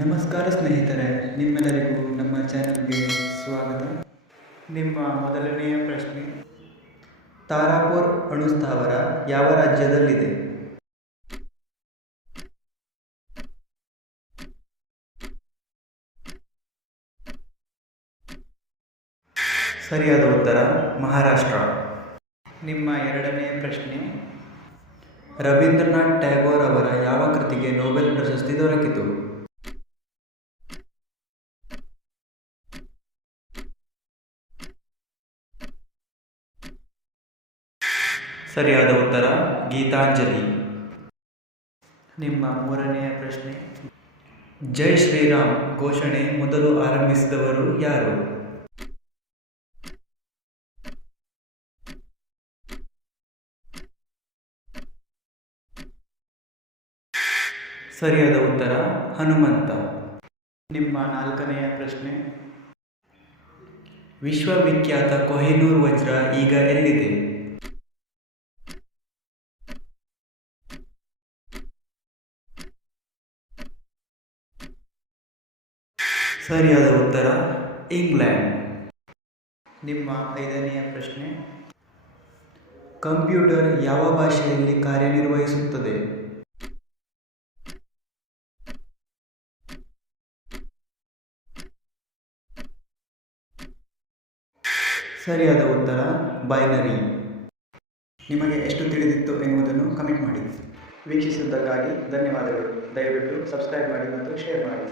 ನಮಸ್ಕಾರ ಸ್ನೇಹಿತರೆ, ನಿಮ್ಮೆಲ್ಲರಿಗೂ ನಮ್ಮ ಚಾನಲ್ಗೆ ಸ್ವಾಗತ. ನಿಮ್ಮ ಮೊದಲನೆಯ ಪ್ರಶ್ನೆ, ತಾರಾಪುರ್ ಅಣು ಸ್ಥಾವರ ಯಾವ ರಾಜ್ಯದಲ್ಲಿದೆ? ಸರಿಯಾದ ಉತ್ತರ ಮಹಾರಾಷ್ಟ್ರ. ನಿಮ್ಮ ಎರಡನೆಯ ಪ್ರಶ್ನೆ, ರವೀಂದ್ರನಾಥ್ ಟ್ಯಾಗೋರ್ ಅವರ ಯಾವ ಕೃತಿಗೆ ನೊಬೆಲ್ ಪ್ರಶಸ್ತಿ ದೊರಕಿತು? ಸರಿಯಾದ ಉತ್ತರ ಗೀತಾಂಜಲಿ. ನಿಮ್ಮ ಮೂರನೆಯ ಪ್ರಶ್ನೆ, ಜೈ ಶ್ರೀರಾಮ್ ಘೋಷಣೆ ಮೊದಲು ಆರಂಭಿಸಿದವರು ಯಾರು? ಸರಿಯಾದ ಉತ್ತರ ಹನುಮಂತ. ನಿಮ್ಮ ನಾಲ್ಕನೆಯ ಪ್ರಶ್ನೆ, ವಿಶ್ವವಿಖ್ಯಾತ ಕೊಹಿನೂರ್ ವಜ್ರ ಈಗ ಎಲ್ಲಿದೆ? ಸರಿಯಾದ ಉತ್ತರ ಇಂಗ್ಲೆಂಡ್. ನಿಮ್ಮ ಐದನೆಯ ಪ್ರಶ್ನೆ, ಕಂಪ್ಯೂಟರ್ ಯಾವ ಭಾಷೆಯಲ್ಲಿ ಕಾರ್ಯನಿರ್ವಹಿಸುತ್ತದೆ? ಸರಿಯಾದ ಉತ್ತರ ಬೈನರಿ. ನಿಮಗೆ ಎಷ್ಟು ತಿಳಿದಿತ್ತು ಎನ್ನುವುದನ್ನು ಕಮೆಂಟ್ ಮಾಡಿ. ವೀಕ್ಷಿಸಿದ್ದಕ್ಕಾಗಿ ಧನ್ಯವಾದಗಳು. ದಯವಿಟ್ಟು ಸಬ್ಸ್ಕ್ರೈಬ್ ಮಾಡಿ ಮತ್ತು ಶೇರ್ ಮಾಡಿ.